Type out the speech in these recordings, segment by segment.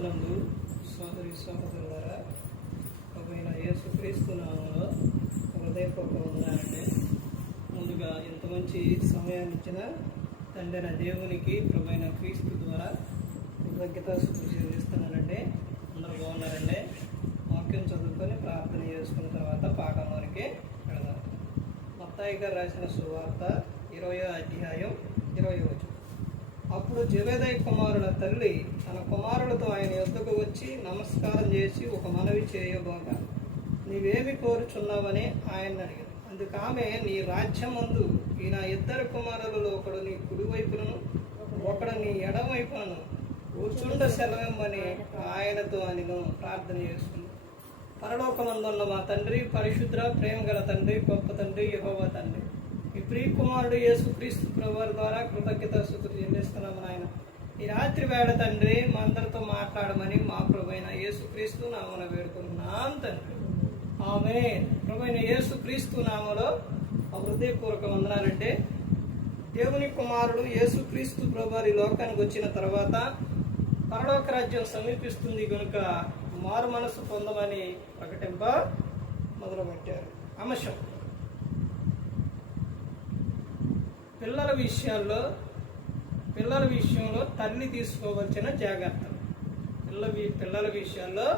క్రీస్తునందు సోదరి సహోదరులారా ఒకవేళ యేసుక్రీస్తు నామంలో హృదయపూర్వక ఉన్నారండి ముందుగా ఇంత మంచి సమయాన్ని ఇచ్చిన తండ్రిన దేవునికి ప్రభుైన క్రీస్తు ద్వారా కృతజ్ఞత చెల్లిస్తున్నానండి. అందరూ బాగున్నారండి? వాక్యం చదువుకొని ప్రార్థన చేసుకున్న తర్వాత పాఠంలోనికి వెళదాం. మత్తాయి గారు రాసిన సువార్త ఇరవయో అధ్యాయం ఇరవై అప్పుడు జబేదయ్ కుమారుల తల్లి తన కుమారులతో ఆయన యొద్దకు వచ్చి నమస్కారం చేసి ఒక మనవి చేయబోగా. నీవేమి కోరుచున్నావని ఆయన అడిగారు అందుకు ఆమె నీ రాజ్యమందు ఈ నా ఇద్దరు కుమారులలో ఒకడు నీ కుడివైపులను ఒకడు నీ ఎడమవైపులను కూర్చుండ సెలవమ్మని ఆయనతో అని ప్రార్థన చేస్తుంది. పరలోకమందున్న మా తండ్రి పరిశుద్ర ప్రేమ గల తండ్రి గొప్ప తండ్రి యహోవ తండ్రి. ప్రియకుమారుడు కుమారుడు యేసుక్రీస్తు ప్రభువారి ద్వారా కృతజ్ఞత స్థుతులు చెల్లిస్తున్నాము నాయన. ఈ రాత్రి వేళ తండ్రి మా అందరితో మాట్లాడమని మా ప్రభైన యేసుక్రీస్తు నామన వేడుకున్నాం తండ్రి. ఆమె ప్రభైన యేసుక్రీస్తు నామలో ఆ హృదయపూర్వక వందనాలంటే దేవుని కుమారుడు యేసుక్రీస్తు ప్రభువారి లోకానికి వచ్చిన తర్వాత పరలోక రాజ్యం సమీపిస్తుంది కనుక మారు మనసు పొందమని ప్రకటింప మొదలుపెట్టారు. అంశం పిల్లల విషయాల్లో పిల్లల విషయంలో తల్లి తీసుకోవలసిన జాగ్రత్తలు పిల్ల పిల్లల విషయాల్లో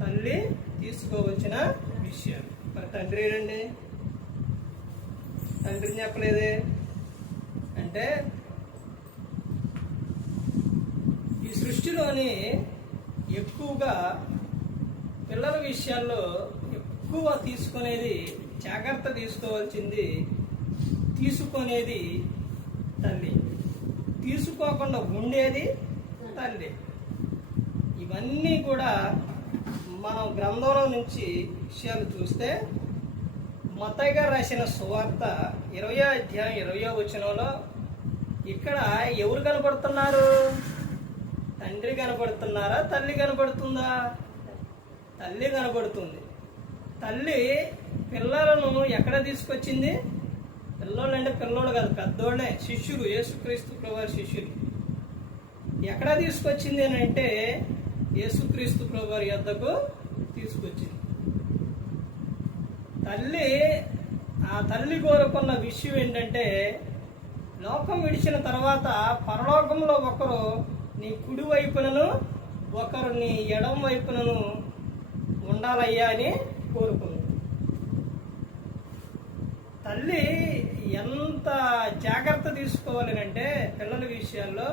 తల్లి తీసుకోవలసిన విషయాలు మరి తండ్రి ఏనండి తండ్రిని చెప్పలేదే? అంటే ఈ సృష్టిలోని ఎక్కువగా పిల్లల విషయాల్లో ఎక్కువ తీసుకునేది జాగ్రత్త తీసుకోవాల్సింది తీసుకునేది తల్లి. తీసుకోకుండా ఉండేది తల్లి. ఇవన్నీ కూడా మనం గ్రంథంలో నుంచి విషయాలు చూస్తే మతయ్య గారు రాసిన సువార్త ఇరవయో అధ్యాయం ఇరవయో వచనంలో ఇక్కడ ఎవరు కనపడుతున్నారు? తండ్రి కనపడుతున్నారా? తల్లి కనపడుతుందా? తల్లి కనపడుతుంది. తల్లి పిల్లలను ఎక్కడ తీసుకొచ్చింది? పిల్లోళ్ళు అంటే పిల్లోడు కాదు పెద్దోళ్ళే. శిష్యులు యేసుక్రీస్తు ప్రభువారి శిష్యులు. ఎక్కడ తీసుకొచ్చింది అని అంటే యేసుక్రీస్తు ప్రభువారి యొద్దకు తీసుకొచ్చింది. తల్లి ఆ తల్లి కోరుకున్న విషయం ఏంటంటే లోకం విడిచిన తర్వాత పరలోకంలో ఒకరు నీ కుడి వైపునను ఒకరు నీ ఎడం వైపునను ఉండాలయ్యా అని కోరుకుంది తల్లి ఎంత జాగ్రత్త తీసుకోవాలనంటే పిల్లల విషయాల్లో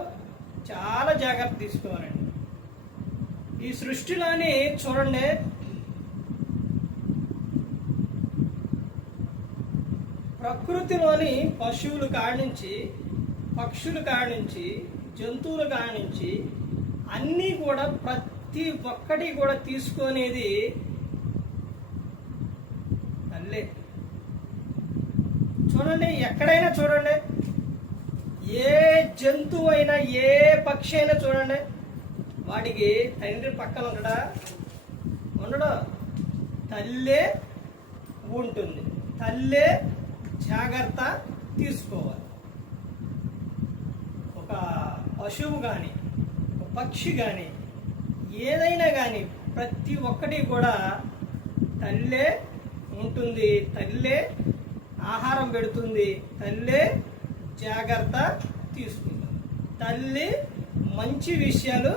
చాలా జాగ్రత్త తీసుకోవాలండి. ఈ సృష్టిలోని చూడండి. ప్రకృతిలోని పశువులు కాడించి పక్షులు కాడించి జంతువులు కాడించి అన్నీ కూడా ప్రతి ఒక్కటి కూడా తీసుకునేది తల్లే చూడండి ఎక్కడైనా చూడండి. ఏ జంతువు అయినా ఏ పక్షి అయినా చూడండి. వాడికి తండ్రి పక్కన ఉండడా? ఉండడు. తల్లే ఉంటుంది. తల్లే జాగ్రత్త తీసుకోవాలి. ఒక పశువు కానీ ఒక పక్షి కానీ ఏదైనా కానీ ప్రతి ఒక్కటి కూడా తల్లే ఉంటుంది తల్లే ఆహారం పెడుతుంది. తల్లి జాగ్రత్త తీసుకుంటుంది తల్లి మంచి విషయాలు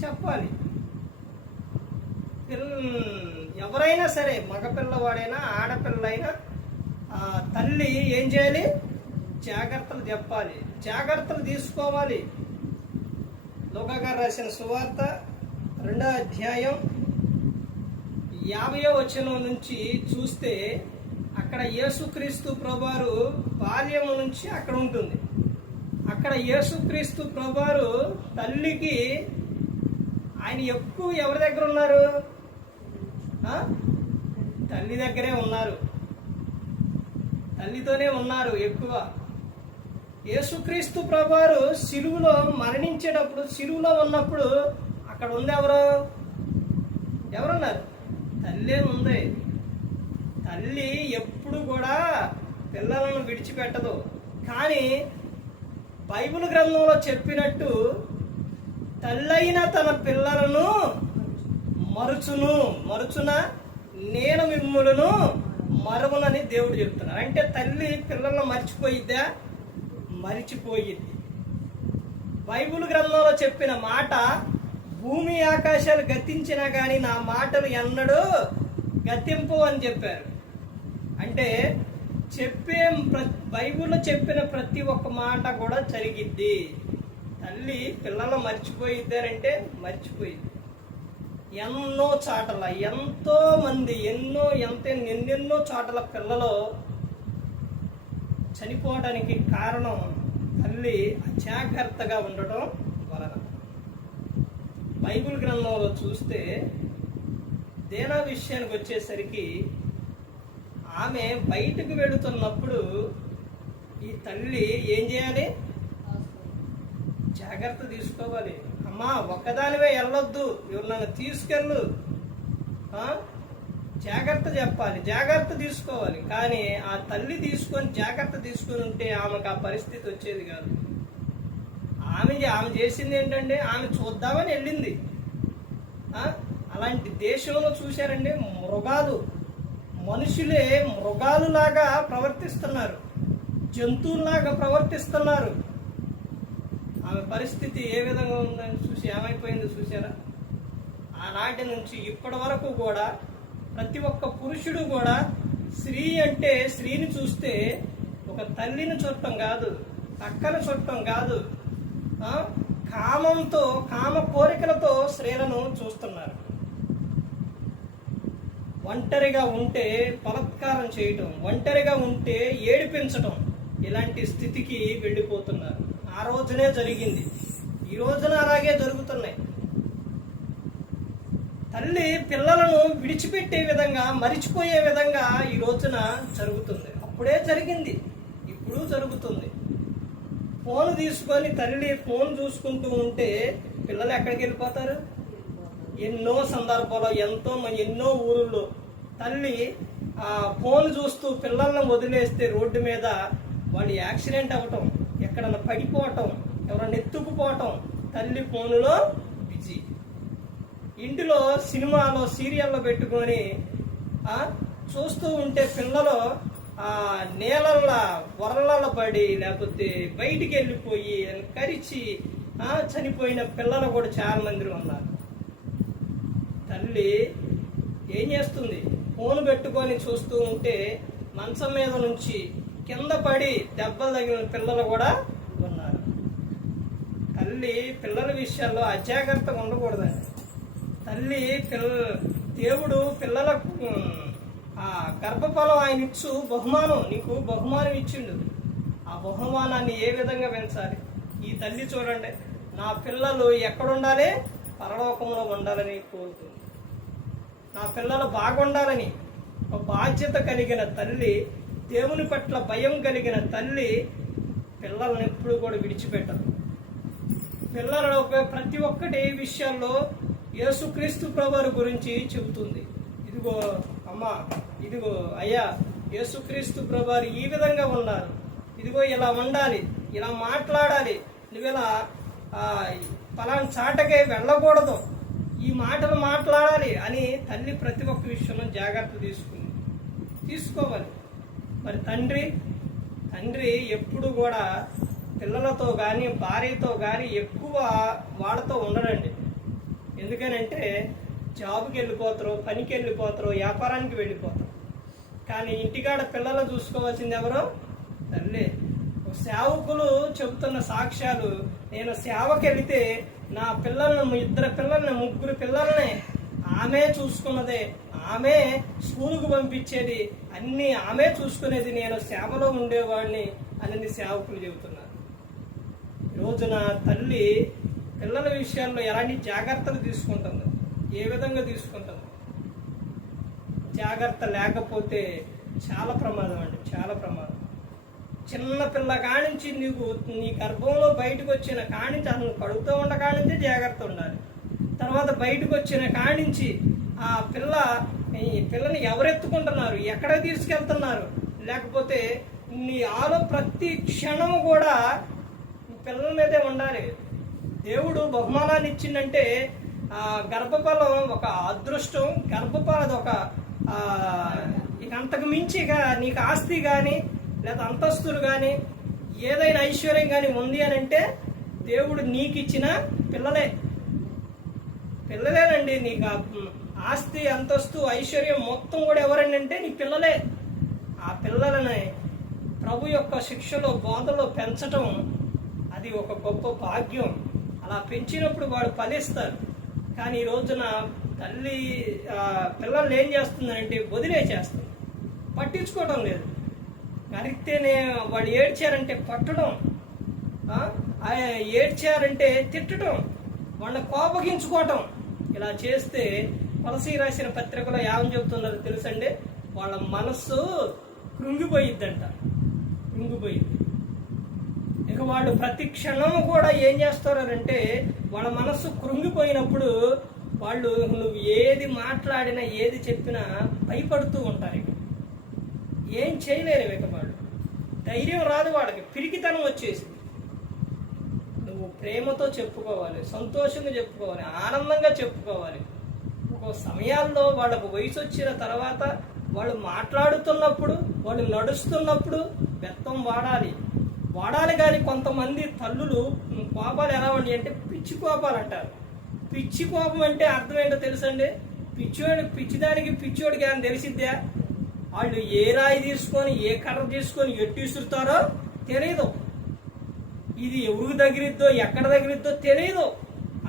చెప్పాలి. ఎవరైనా సరే మగపిల్లవాడైనా ఆడపిల్లైనా తల్లి ఏం చేయాలి? జాగ్రత్తలు చెప్పాలి. జాగ్రత్తలు తీసుకోవాలి. లోకాగారు రాసిన సువార్త రెండో అధ్యాయం యాభయో వచనం నుంచి చూస్తే అక్కడ యేసుక్రీస్తు ప్రభువారు బాల్యము నుంచి అక్కడ ఉంటుంది. అక్కడ యేసుక్రీస్తు ప్రభువారు తల్లికి ఆయన ఎక్కువ ఎవరి దగ్గర ఉన్నారు? తల్లి దగ్గరే ఉన్నారు. తల్లితోనే ఉన్నారు ఎక్కువ. యేసుక్రీస్తు ప్రభువారు సిలువులో మరణించేటప్పుడు సిలువులో ఉన్నప్పుడు అక్కడ ఉంది ఎవరు? ఎవరున్నారు? తల్లే ఉంది. తల్లి ఎప్పుడు కూడా పిల్లలను విడిచిపెట్టదు. కానీ బైబిల్ గ్రంథంలో చెప్పినట్టు తల్లైన తన పిల్లలను మరుచును. మరుచున నేను మిమ్ములను మరవనని దేవుడు చెప్తున్నారు అంటే తల్లి పిల్లలను మర్చిపోయిద్దా? మరిచిపోయింది. బైబిల్ గ్రంథంలో చెప్పిన మాట భూమి ఆకాశాలు గతించినా కానీ నా మాటలు ఎన్నడూ గతింపు అని చెప్పారు. అంటే చెప్పే ప్ర- బైబిల్లో చెప్పిన ప్రతి ఒక్క మాట కూడా జరిగిద్ది. తల్లి పిల్లలు మర్చిపోయిద్దారంటే మర్చిపోయింది. ఎన్నో చాటల ఎంతో మంది ఎన్నో ఎంత ఎన్నెన్నో చాటల పిల్లలు చనిపోవడానికి కారణం తల్లి అజాగ్రత్తగా ఉండటం వలన. బైబిల్ గ్రంథంలో చూస్తే దేనా విషయానికి వచ్చేసరికి ఆమె బయటకు వెళుతున్నప్పుడు ఈ తల్లి ఏం చేయాలి? జాగ్రత్త తీసుకోవాలి. అమ్మా ఒక్కదానివే వెళ్ళొద్దు. ఎవరు నన్ను తీసుకెళ్ళు. జాగ్రత్త చెప్పాలి. జాగ్రత్త తీసుకోవాలి. కానీ ఆ తల్లి తీసుకొని జాగ్రత్త తీసుకొని ఉంటే ఆమెకు ఆ పరిస్థితి వచ్చేది కాదు. ఆమె ఆమె చేసింది ఏంటంటే ఆమె చూద్దామని వెళ్ళింది. అలాంటి దేశంలో చూశారండి మృగాలు. మనుషులే మృగాలులాగా ప్రవర్తిస్తున్నారు. జంతువులాగా ప్రవర్తిస్తున్నారు. ఆమె పరిస్థితి ఏ విధంగా ఉందని చూసి ఏమైపోయిందో చూసారా ఆనాటి నుంచి ఇప్పటి వరకు కూడా ప్రతి ఒక్క పురుషుడు కూడా స్త్రీ అంటే స్త్రీని చూస్తే ఒక తల్లిని చుట్టం కాదు అక్కను చుట్టం కాదు. కామంతో కామ కోరికలతో స్త్రీలను చూస్తున్నారు. ఒంటరిగా ఉంటే బలత్కారం చేయటం ఒంటరిగా ఉంటే ఏడిపించటం ఇలాంటి స్థితికి వెళ్ళిపోతున్నారు. ఆ రోజునే జరిగింది. ఈ రోజున అలాగే జరుగుతున్నాయి. తల్లి పిల్లలను విడిచిపెట్టే విధంగా మరిచిపోయే విధంగా ఈ రోజున జరుగుతుంది. అప్పుడే జరిగింది. ఇప్పుడు జరుగుతుంది. ఫోన్ తీసుకొని తల్లి ఫోన్ చూసుకుంటూ ఉంటే పిల్లలు ఎక్కడికి వెళ్ళిపోతారు? ఎన్నో సందర్భాల్లో ఎంతో మంది ఎన్నో ఊరుల్లో తల్లి ఆ ఫోన్ చూస్తూ పిల్లల్ని వదిలేస్తే రోడ్డు మీద వాళ్ళు యాక్సిడెంట్ అవ్వటం ఎక్కడన్నా పడిపోవటం ఎవరన్నా ఎత్తుకుపోవటం తల్లి ఫోనులో బిజీ. ఇంటిలో సినిమాలో సీరియల్లో పెట్టుకొని చూస్తూ ఉంటే పిల్లలు ఆ నేలల్లో వరలలో పడి లేకపోతే బయటికి వెళ్ళిపోయి కరిచి చనిపోయిన పిల్లలు కూడా చాలా మంది ఉన్నారు. తల్లి ఏం చేస్తుంది? ఫోన్ పెట్టుకొని చూస్తూ ఉంటే మంచం మీద నుంచి కింద పడి దెబ్బలు తగిలిన పిల్లలు కూడా ఉన్నారు. తల్లి పిల్లల విషయాల్లో అజాగ్రత్తగా ఉండకూడదండి. తల్లి పిల్ల దేవుడు పిల్లలకు ఆ గర్భఫలం ఆయన ఇచ్చు బహుమానం నీకు బహుమానం ఇచ్చిండు. ఆ బహుమానాన్ని ఏ విధంగా పెంచాలి? ఈ తల్లి చూడండి నా పిల్లలు ఎక్కడుండాలి? పరలోకంలో ఉండాలని కోరుతుంది. నా పిల్లలు బాగుండాలని ఒక బాధ్యత కలిగిన తల్లి దేవుని పట్ల భయం కలిగిన తల్లి పిల్లల్ని ఎప్పుడు కూడా విడిచిపెట్టదు. పిల్లలలో ప్రతి ఒక్కటి విషయాల్లో యేసుక్రీస్తు ప్రభువారి గురించి చెబుతుంది. ఇదిగో అమ్మా ఇదిగో అయ్యా యేసుక్రీస్తు ప్రభువారు ఈ విధంగా ఉన్నారు. ఇదిగో ఇలా ఉండాలి ఇలా మాట్లాడాలి. నువ్వు ఇలా ఆ, పలానా చాటకే వెళ్ళకూడదు. ఈ మాటలు మాట్లాడాలి అని తల్లి ప్రతి ఒక్క విషయంలో జాగ్రత్త తీసుకుంది. తీసుకోవాలి. మరి తండ్రి తండ్రి ఎప్పుడు కూడా పిల్లలతో కానీ భార్యతో కానీ ఎక్కువ వాళ్ళతో ఉండడండి ఎందుకనంటే జాబ్కి వెళ్ళిపోతారు పనికి వెళ్ళిపోతారు వ్యాపారానికి వెళ్ళిపోతారు. కానీ ఇంటికాడ పిల్లలు చూసుకోవాల్సింది ఎవరు? తల్లి. సేవకులు చెబుతున్న సాక్ష్యాలు నేను సేవకి వెళితే నా పిల్లలను ఇద్దరు పిల్లల్ని ముగ్గురు పిల్లల్ని ఆమె చూసుకున్నదే ఆమె స్కూలుకు పంపించేది అన్ని ఆమె చూసుకునేది నేను సేవలో ఉండేవాడిని అని సేవకులు చెబుతున్నారు. ఈ రోజున తల్లి పిల్లల విషయాల్లో ఎలాంటి జాగ్రత్తలు తీసుకుంటుంది? ఏ విధంగా తీసుకుంటుంది? జాగ్రత్త లేకపోతే చాలా ప్రమాదం అండి చాలా ప్రమాదం. చిన్నపిల్ల కానించి నీకు నీ గర్భంలో బయటకు వచ్చిన కానించి అసలు కడుగుతూ ఉండ కానించి జాగ్రత్త ఉండాలి. తర్వాత బయటకు వచ్చిన కానించి ఆ పిల్ల ఈ పిల్లని ఎవరెత్తుకుంటున్నారు? ఎక్కడ తీసుకెళ్తున్నారు? లేకపోతే నీ ఆలో ప్రతి క్షణము కూడా పిల్లల మీదే ఉండాలి. దేవుడు బహుమానాన్ని ఇచ్చిందంటే ఆ గర్భఫలం ఒక అదృష్టం గర్భఫలం ఒక ఇక అంతకు మించి ఇక నీకు ఆస్తి కానీ లేదా అంతస్తులు కానీ ఏదైనా ఐశ్వర్యం కానీ ఉంది అని అంటే దేవుడు నీకు ఇచ్చిన పిల్లలే. పిల్లలేనండి నీకు ఆస్తి అంతస్తు ఐశ్వర్యం మొత్తం కూడా ఎవరండి అంటే నీ పిల్లలే. ఆ పిల్లలని ప్రభు యొక్క శిక్షలో బోధలో పెంచటం అది ఒక గొప్ప భాగ్యం. అలా పెంచినప్పుడు వాడు ఫలిస్తారు. కానీ ఈ రోజున తల్లి పిల్లల్ని ఏం చేస్తుందంటే వదిలేసేస్తుంది. పట్టించుకోవడం లేదు. కరిగితేనే వాళ్ళు ఏడ్చారంటే పట్టడం ఆ, ఏడ్చారంటే తిట్టడం వాళ్ళని కోపగించుకోవటం. ఇలా చేస్తే తులసి రాసిన పత్రికలో ఏమని చెబుతున్నారో తెలుసండి? వాళ్ళ మనస్సు కృంగిపోయిద్దంట. కృంగిపోయింది. ఇక వాళ్ళు ప్రతి క్షణం కూడా ఏం చేస్తారంటే వాళ్ళ మనస్సు కృంగిపోయినప్పుడు వాళ్ళు నువ్వు ఏది మాట్లాడినా ఏది చెప్పినా భయపడుతూ ఉంటారు ఇక. ఏం చేయలేరు ఇక ధైర్యం రాదు వాళ్ళకి. పిరికితనం వచ్చేసింది. నువ్వు ప్రేమతో చెప్పుకోవాలి సంతోషంగా చెప్పుకోవాలి ఆనందంగా చెప్పుకోవాలి. ఒక సమయాల్లో వాళ్ళకు వయసు వచ్చిన తర్వాత వాళ్ళు మాట్లాడుతున్నప్పుడు వాళ్ళు నడుస్తున్నప్పుడు బెత్తం వాడాలి. వాడాలి కానీ కొంతమంది తల్లులు కోపాలు ఎలా ఉండి అంటే పిచ్చి కోపాలు అంటారు. పిచ్చి కోపం అంటే అర్థం ఏంటో తెలుసండి? పిచ్చోడి పిచ్చిదానికి పిచ్చోడికి ఏమైనా తెలిసిద్దా? వాళ్ళు ఏ రాయి తీసుకొని ఏ కర్ర తీసుకొని ఎట్టి విసురుతారో తెలియదు ఇది ఎవరికి తగిలిద్దో ఎక్కడ తగిలిద్దో తెలియదు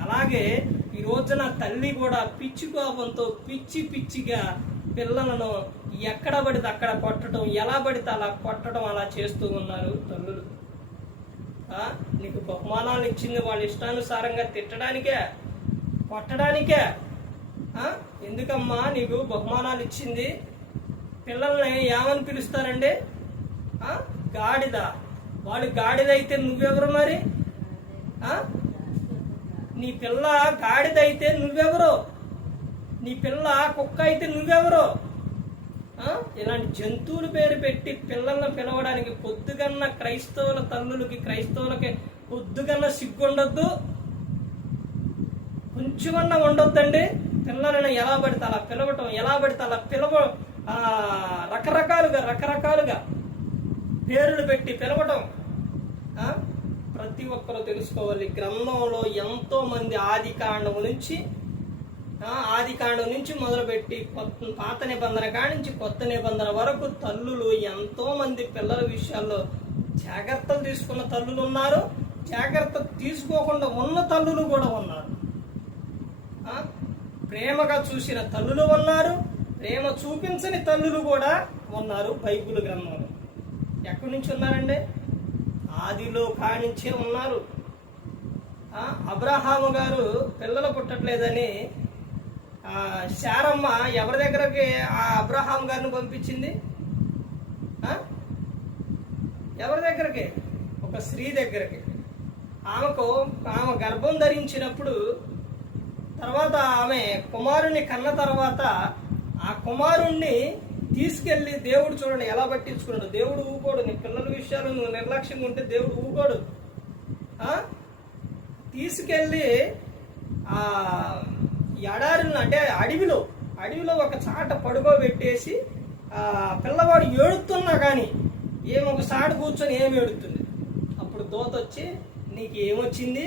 అలాగే ఈ రోజున తల్లి కూడా పిచ్చి కోపంతో పిచ్చి పిచ్చిగా పిల్లలను ఎక్కడ పడితే అక్కడ కొట్టడం ఎలా పడితే అలా కొట్టడం అలా చేస్తూ ఉన్నారు తల్లులు. నీకు బహుమానాలు ఇచ్చింది వాళ్ళ ఇష్టానుసారంగా తిట్టడానికే కొట్టడానికే. ఎందుకమ్మా నీకు బహుమానాలు ఇచ్చింది? పిల్లల్ని ఏమని పిలుస్తారండి? గాడిద. వాడు గాడిద అయితే నువ్వెవరు మరి? నీ పిల్ల గాడిద అయితే నువ్వెవరు? నీ పిల్ల కుక్క అయితే నువ్వెవరు? ఇలాంటి జంతువుల పేరు పెట్టి పిల్లల్ని పిలవడానికి పొద్దుగన్న క్రైస్తవుల తల్లులకి క్రైస్తవులకి పొద్దుగన్న సిగ్గుండొద్దు? కొంచెమన్నా ఉండొద్దండి? పిల్లలను ఎలా పడితే అలా పిలవటం ఎలా పడితే అలా పిలవ రకరకాలుగా రకరకాలుగా పేర్లు పెట్టి పిలవటం. ప్రతి ఒక్కరూ తెలుసుకోవాలి. గ్రంథంలో ఎంతో మంది ఆది కాండం నుంచి ఆది కాండం నుంచి మొదలుపెట్టి కొత్త పాత నిబంధన కాడి నుంచి కొత్త నిబంధన వరకు తల్లులు ఎంతో మంది పిల్లల విషయాల్లో జాగ్రత్తలు తీసుకున్న తల్లులు ఉన్నారు. జాగ్రత్త తీసుకోకుండా ఉన్న తల్లులు కూడా ఉన్నారు. ప్రేమగా చూసిన తల్లులు ఉన్నారు. ప్రేమ చూపించని తల్లులు కూడా ఉన్నారు బైబుల్ గ్రంథంలో. ఎక్కడి నుంచి ఉన్నారండి? ఆదిలో కానించే ఉన్నారు. అబ్రహాము గారు పిల్లలు పుట్టట్లేదని శారమ్మ ఎవరి దగ్గరకి ఆ అబ్రహాం గారిని పంపించింది? ఎవరి దగ్గరకి? ఒక స్త్రీ దగ్గరకి. ఆమెకు ఆమె గర్భం ధరించినప్పుడు తర్వాత ఆమె కుమారుని కన్న తర్వాత ఆ కుమారుణ్ణి తీసుకెళ్ళి దేవుడు చూడండి ఎలా పట్టించుకున్నాడు? దేవుడు ఊకోడు నీ పిల్లల విషయాలు నువ్వు నిర్లక్ష్యంగా ఉంటే దేవుడు ఊకోడు. తీసుకెళ్ళి ఆ ఎడారిని అంటే అడవిలో అడవిలో ఒక చాట పడుకోబెట్టేసి ఆ పిల్లవాడు ఏడుతున్నా కానీ ఏమి ఒక చాట కూర్చొని ఏమి ఏడుతుంది? అప్పుడు దోత వచ్చి నీకు ఏమొచ్చింది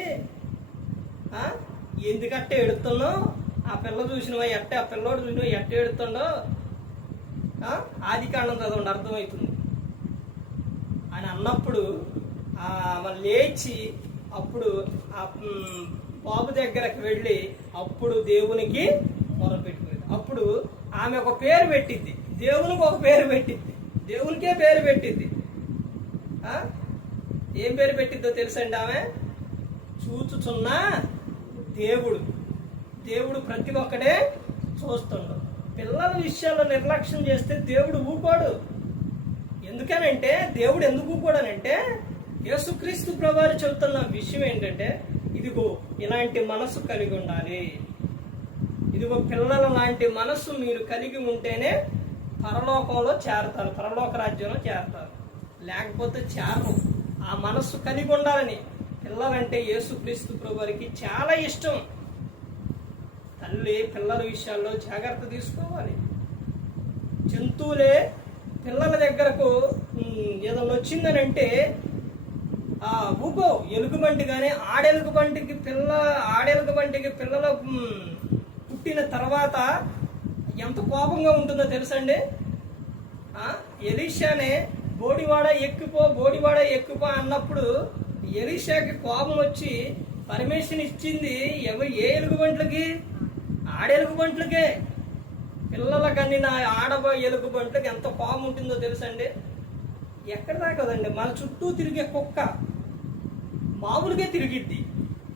ఎందుకంటే ఎడుతున్నావు ఆ పిల్ల చూసినవా ఎట్ట ఆ పిల్లోడు చూసినవా ఎట్ట ఎడుతుండో ఆది కాండం చదవండి అర్థమవుతుంది. అని అన్నప్పుడు లేచి అప్పుడు ఆ బాబు దగ్గరకు వెళ్ళి అప్పుడు దేవునికి మొరపెట్టుకుంది అప్పుడు ఆమె ఒక పేరు పెట్టింది దేవునికి ఒక పేరు పెట్టింది దేవునికే పేరు పెట్టింది ఏం పేరు పెట్టిద్దో తెలుసండి ఆమె? చూచుచున్న దేవుడు. దేవుడు ప్రతి ఒక్కడే చూస్తుండు. పిల్లల విషయాల్లో నిర్లక్ష్యం చేస్తే దేవుడు ఊకోడు. ఎందుకనంటే దేవుడు ఎందుకు ఊకోడనంటే యేసుక్రీస్తు ప్రభావి చెబుతున్న విషయం ఏంటంటే ఇదిగో ఇలాంటి మనసు కలిగి ఉండాలి. ఇదిగో పిల్లల లాంటి మనస్సు మీరు కలిగి ఉంటేనే పరలోకంలో చేరతారు పరలోక రాజ్యంలో చేరతారు. లేకపోతే చేరరు. ఆ మనస్సు కలిగి ఉండాలని పిల్లలంటే యేసుక్రీస్తు ప్రభువారికి చాలా ఇష్టం. తల్లి పిల్లల విషయాల్లో జాగ్రత్త తీసుకోవాలి. జంతువులే పిల్లల దగ్గరకు ఏదైనా ఏదైనా వచ్చిందనంటే ఆ ఊకో ఎలుగుబంటి కానీ ఆడెలుగుబంటికి పిల్ల ఆడెలుగుబంటికి పిల్లల పుట్టిన తర్వాత ఎంత కోపంగా ఉంటుందో తెలుసండి? ఎలీషానే బోడివాడ ఎక్కుపో బోడివాడ ఎక్కుపో అన్నప్పుడు ఎలీషాకి కోపం వచ్చి పర్మిషన్ ఇచ్చింది ఎవరు ఏ ఎలుగుబంట్లకి? ఆడెలుగుబంట్లకే పిల్లల నా ఆడబో ఎలుగుబంట్లకి ఎంత కోపం ఉంటుందో తెలుసండి? ఎక్కడ దాకదండి? మన చుట్టూ తిరిగే కుక్క మామూలుగా తిరిగిద్ది.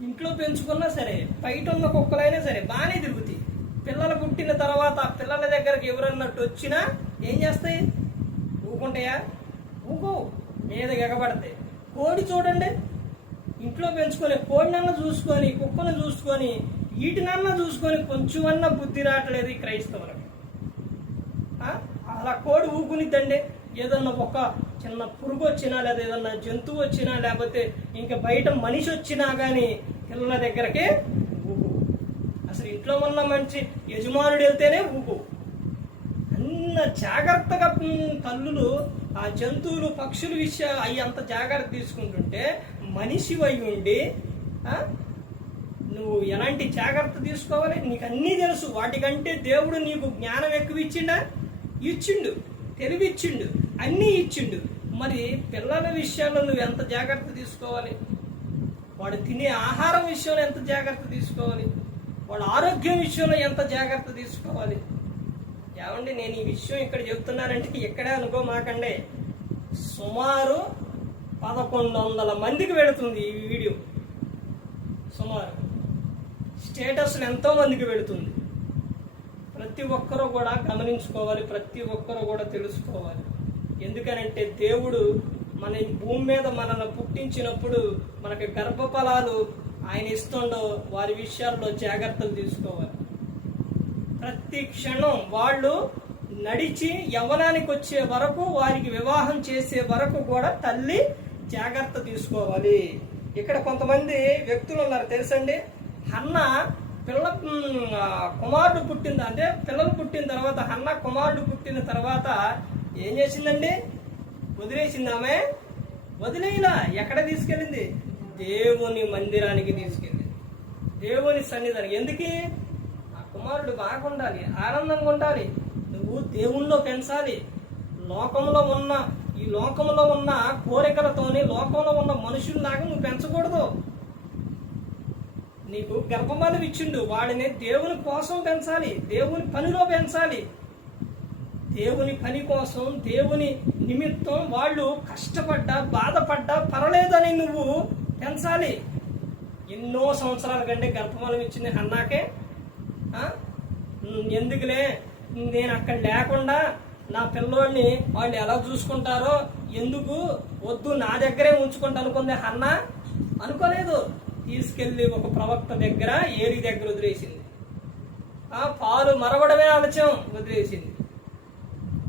ఇంట్లో పెంచుకున్నా సరే బయట ఉన్న కుక్కలైనా సరే బాగానే తిరుగుతాయి. పిల్లలు పుట్టిన తర్వాత పిల్లల దగ్గరకు ఎవరన్నట్టు వచ్చినా ఏం చేస్తాయి? ఊకుంటాయా? ఊకో మీద ఎగబడతాయి. కోడి చూడండి. ఇంట్లో పెంచుకొని కోడినన్న చూసుకొని కుక్కను చూసుకొని వీటినన్నా చూసుకొని కొంచెమన్నా బుద్ధి రావట్లేదు ఈ క్రైస్తవులకు. ఆ? అలా కోడి ఊకునిద్దండి ఏదన్నా ఒక చిన్న పురుగు వచ్చినా లేదా ఏదన్నా జంతువు వచ్చినా లేకపోతే ఇంకా బయట మనిషి వచ్చినా కానీ పిల్లల దగ్గరకే ఊగు. అసలు ఇంట్లో ఉన్న మంచి యజమానుడు వెళ్తేనే ఊగు. అన్న జాగ్రత్తగా తల్లులు ఆ జంతువులు పక్షుల విషయ అవి అంత జాగ్రత్త తీసుకుంటుంటే మనిషి అయి ఉండి నువ్వు ఎలాంటి జాగ్రత్త తీసుకోవాలి? నీకు అన్నీ తెలుసు. వాటికంటే దేవుడు నీకు జ్ఞానం ఎక్కువ ఇచ్చిండా. ఇచ్చిండు తెలివిచ్చిండు. అన్నీ ఇచ్చిండు. మరి పిల్లల విషయంలో నువ్వు ఎంత జాగ్రత్త తీసుకోవాలి? వాడు తినే ఆహారం విషయంలో ఎంత జాగ్రత్త తీసుకోవాలి? వాడు ఆరోగ్యం విషయంలో ఎంత జాగ్రత్త తీసుకోవాలి? ఏమండి నేను ఈ విషయం ఇక్కడ చెప్తున్నానంటే ఇక్కడే అనుకో మాకండే సుమారు పదకొండు వందల మందికి వెళుతుంది ఈ వీడియో. సుమారు. స్టేటస్లు ఎంతో మందికి వెళుతుంది ప్రతి ఒక్కరూ కూడా గమనించుకోవాలి ప్రతి ఒక్కరూ కూడా తెలుసుకోవాలి. ఎందుకనంటే దేవుడు మన భూమి మీద మనల్ని పుట్టించినప్పుడు మనకి గర్భఫలాలు ఆయన ఇస్తుండో వారి విషయాల్లో జాగ్రత్తలు తీసుకోవాలి. ప్రతి క్షణం వాళ్ళు నడిచి యవ్వనానికి వచ్చే వరకు వారికి వివాహం చేసే వరకు కూడా తల్లి జాగ్రత్త తీసుకోవాలి. ఇక్కడ కొంతమంది వ్యక్తులు ఉన్నారు తెలుసండి? హన్న పిల్ల కుమారుడు పుట్టింది అంటే పిల్లలు పుట్టిన తర్వాత హన్న కుమారుడు పుట్టిన తర్వాత ఏం చేసిందండి? వదిలేసింది ఆమె. వదిలేలా ఎక్కడ తీసుకెళ్ళింది? దేవుని మందిరానికి తీసుకెళ్ళింది. దేవుని సన్నిధానికి. ఎందుకు? ఆ కుమారుడు బాగుండాలి ఆనందంగా ఉండాలి. నువ్వు దేవుణ్ణిలో పెంచాలి. లోకంలో ఉన్న ఈ లోకంలో ఉన్న కోరికలతోని లోకంలో ఉన్న మనుషుల్లాగా నువ్వు పెంచకూడదు. నీకు గర్భమాలు ఇచ్చిండు. వాడిని దేవుని కోసం పెంచాలి. దేవుని పనిలో పెంచాలి. దేవుని పని కోసం దేవుని నిమిత్తం వాళ్ళు కష్టపడ్డా బాధపడ్డా పర్లేదని నువ్వు పెంచాలి. ఎన్నో సంవత్సరాల కంటే గర్భఫలం ఇచ్చింది అన్నాకే ఎందుకులే? నేను అక్కడ లేకుండా నా పిల్లోడిని వాళ్ళు ఎలా చూసుకుంటారో ఎందుకు? వద్దు నా దగ్గరే ఉంచుకుంటా అనుకుంది అన్న అనుకోలేదు. తీసుకెళ్ళి ఒక ప్రవక్త దగ్గర ఏరి దగ్గర వదిలేసింది. ఆ పాలు మరవడమే ఆలస్యం వదిలేసింది.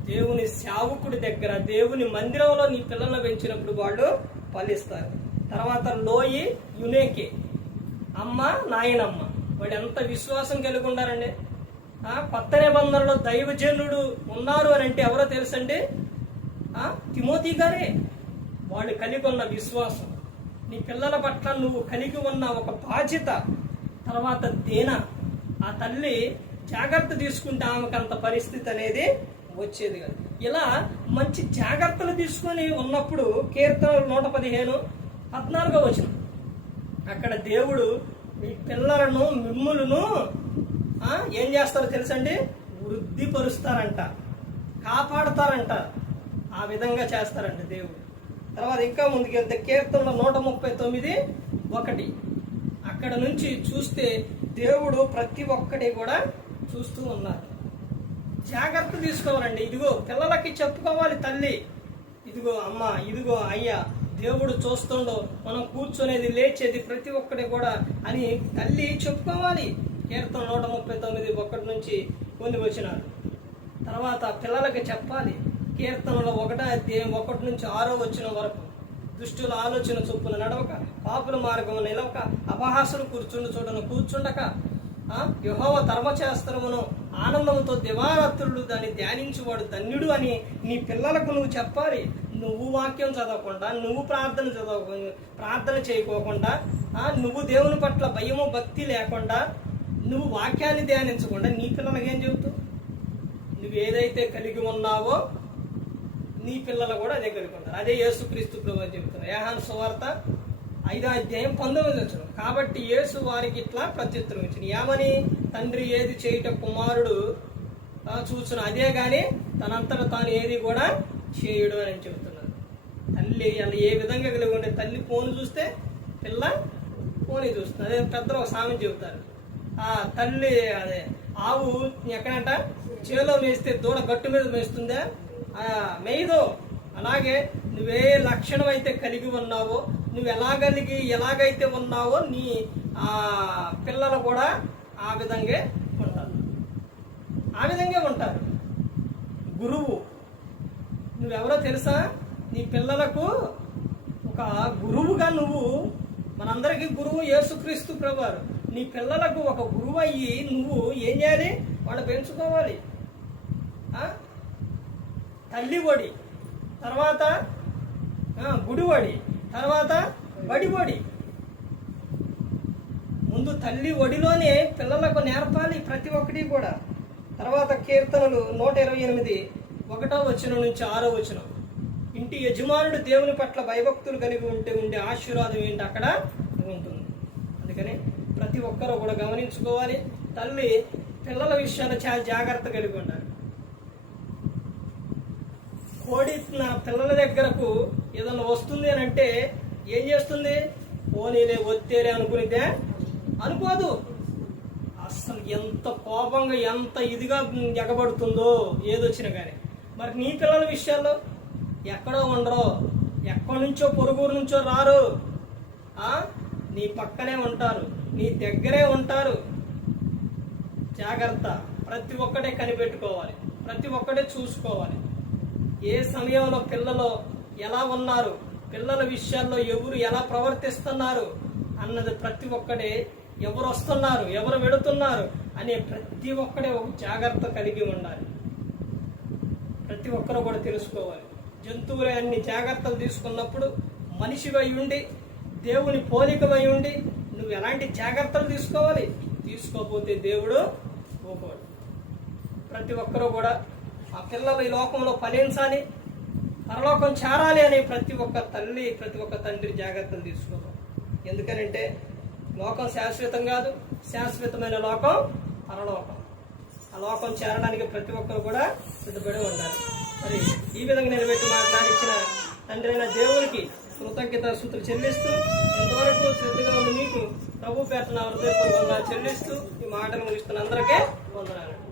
దేవుని సేవకుడి దగ్గర దేవుని మందిరంలో నీ పిల్లలను పెంచినప్పుడు వాళ్ళు ఫలిస్తారు తర్వాత లోయి యునేకే అమ్మ నాయనమ్మ వాడు ఎంత విశ్వాసం కలిగి ఉండారండి ఆ, కొత్త నిబంధనలో దైవజనుడు ఉన్నారు అని అంటే ఎవరో తెలుసండి? తిమోతి గారే. వాళ్ళు కలిగి ఉన్న విశ్వాసం. నీ పిల్లల పట్ల నువ్వు కలిగి ఉన్న ఒక బాధ్యత తర్వాత దేన? ఆ తల్లి జాగ్రత్త తీసుకుంటే ఆమెకంత పరిస్థితి అనేది వచ్చేది కాదు. ఇలా మంచి జాగ్రత్తలు తీసుకొని ఉన్నప్పుడు కీర్తన నూట పదిహేను పద్నాలుగో వచ్చిన అక్కడ దేవుడు మీ పిల్లలను మిమ్ములను ఏం చేస్తారో తెలుసండి? వృద్ధిపరుస్తారంట కాపాడతారంట. ఆ విధంగా చేస్తారంట దేవుడు. తర్వాత ఇంకా ముందుకెళ్తే కీర్తనలో నూట ముప్పై తొమ్మిది ఒకటి. అక్కడ నుంచి చూస్తే దేవుడు ప్రతి ఒక్కటి కూడా చూస్తూ ఉన్నారు. జాగ్రత్త తీసుకోవాలండి. ఇదిగో పిల్లలకి చెప్పుకోవాలి తల్లి. ఇదిగో అమ్మ ఇదిగో అయ్యా దేవుడు చూస్తుండో మనం కూర్చునేది లేచేది ప్రతి ఒక్కటి కూడా అని తల్లి చెప్పుకోవాలి. కీర్తన నూట ముప్పై తొమ్మిది ఒకటి నుంచి పొంది వచ్చినారు తర్వాత పిల్లలకి చెప్పాలి. కీర్తనలో ఒకటో అధ్యాయం ఒకటి నుంచి ఆరో వచ్చిన వరకు దుష్టుల ఆలోచన చొప్పున నడవక పాపుల మార్గము నిలవక అపహాసులు కూర్చుండు చూడను కూర్చుండక ఆ, ధర్మశాస్త్రమును ఆనందంతో దివారాత్రులు దాన్ని ధ్యానించువాడు ధన్యుడు అని నీ పిల్లలకు నువ్వు చెప్పాలి. నువ్వు వాక్యం చదవకుండా నువ్వు ప్రార్థన చదవ ప్రార్థన చేయకోకుండా నువ్వు దేవుని పట్ల భయము భక్తి లేకుండా నువ్వు వాక్యాన్ని ధ్యానించకుండా నీ పిల్లలకేం ఏం చెబుతావు నువ్వు ఏదైతే కలిగి ఉన్నావో నీ పిల్లలు కూడా అదే కలిగి అదే యేసుక్రీస్తు ప్రభు అని చెబుతున్నారు యాహాన్ సువార్త ఐదో అధ్యాయం పంతొమ్మిది వచ్చిన కాబట్టి యేసు వారికి ఇట్లా ప్రత్యుత్తరం ఇచ్చింది. ఏమని తండ్రి ఏది చేయుట కుమారుడు చూసిన అదే కానీ తనంతట తాను ఏది కూడా చేయడం అని చెబుతున్నారు. తల్లి అలా ఏ విధంగా కలిగి ఉండే తల్లి ఫోన్ చూస్తే పిల్ల ఫోన్ చూస్తుంది. అదే పెద్దలు ఒక సామెత చెబుతారు. ఆ తల్లి అదే ఆవు ఎక్కడంట? చేలో మేస్తే దూడ గట్టు మీద మేస్తుందా? మేదో అలాగే నువ్వే లక్షణం అయితే కలిగి ఉన్నావో నువ్వు ఎలా కలిగి ఎలాగైతే ఉన్నావో నీ ఆ పిల్లలు కూడా ఆ విధంగా ఉంటారు. ఆ విధంగా ఉంటారు. గురువు నువ్వెవరో తెలుసా? నీ పిల్లలకు ఒక గురువుగా నువ్వు మనందరికీ గురువు యేసుక్రీస్తు ప్రభువారు నీ పిల్లలకు ఒక గురువు అయ్యి నువ్వు ఏం చేయాలి? వాళ్ళు పెంచుకోవాలి. తల్లి ఒడి. తర్వాత గుడి ఒడి. తర్వాత బడి ఒడి. ముందు తల్లి ఒడిలోనే పిల్లలకు నేర్పాలి ప్రతి ఒక్కటి కూడా. తర్వాత కీర్తనలు నూట ఇరవై ఎనిమిది ఒకటో వచనం నుంచి ఆరో వచనం. ఇంటి యజమానుడు దేవుని పట్ల భయభక్తులు కలిగి ఉంటే ఉండే ఆశీర్వాదం ఏంటి అక్కడ? ఉంటుంది. అందుకని ప్రతి ఒక్కరూ కూడా గమనించుకోవాలి. తల్లి పిల్లల విషయాల్లో చాలా జాగ్రత్త కలిగి ఉండాలి. కోడి నా పిల్లల దగ్గరకు ఏదైనా వస్తుంది అని అంటే ఏం చేస్తుంది? పోనీలే ఒత్తేలే అనుకునిదే అనుకోదు. అసలు ఎంత కోపంగా ఎంత ఇదిగా ఎగబడుతుందో ఏదొచ్చినా కానీ. మరి నీ పిల్లల విషయాల్లో ఎక్కడో ఉండరు. ఎక్కడి నుంచో పొరుగురు నుంచో రారు. నీ పక్కనే ఉంటారు. నీ దగ్గరే ఉంటారు. జాగ్రత్త. ప్రతి ఒక్కటే కనిపెట్టుకోవాలి. ప్రతి ఒక్కటే చూసుకోవాలి. ఏ సమయంలో పిల్లలు ఎలా ఉన్నారు పిల్లల విషయాల్లో ఎవరు ఎలా ప్రవర్తిస్తున్నారు అన్నది ప్రతి ఒక్కడే ఎవరు వస్తున్నారు ఎవరు వెడుతున్నారు అనే ప్రతి ఒక్కడే ఒక జాగ్రత్త కలిగి ఉండాలి. ప్రతి ఒక్కరు కూడా తెలుసుకోవాలి. జంతువులే అన్ని జాగ్రత్తలు తీసుకున్నప్పుడు మనిషివై ఉండి దేవుని పోలికమై ఉండి నువ్వు ఎలాంటి జాగ్రత్తలు తీసుకోవాలి? తీసుకోకపోతే దేవుడు ఊకోడు. ప్రతి ఒక్కరూ కూడా ఆ పిల్లలు ఈ లోకంలో ఫలించాలి పరలోకం చేరాలి అనే ప్రతి ఒక్క తల్లి ప్రతి ఒక్క తండ్రి జాగ్రత్తలు తీసుకోవాలి ఎందుకనంటే లోకం శాశ్వతం కాదు శాశ్వతమైన లోకం పరలోకం. ఆ లోకం చేరడానికి ప్రతి ఒక్కరు కూడా సిద్ధపడి ఉండాలి. మరి ఈ విధంగా నిలబెట్టి మాట్లాడించిన తండ్రి అయిన దేవునికి కృతజ్ఞత సూత్రులు చెల్లిస్తూ ఇంతవరకు శ్రద్ధగా ఉన్న మీకు ప్రభు పేట నా హృదయపూర్వకంగా చెల్లిస్తూ ఈ మాటలు ముగిస్తున్న అందరికీ వందనాలు.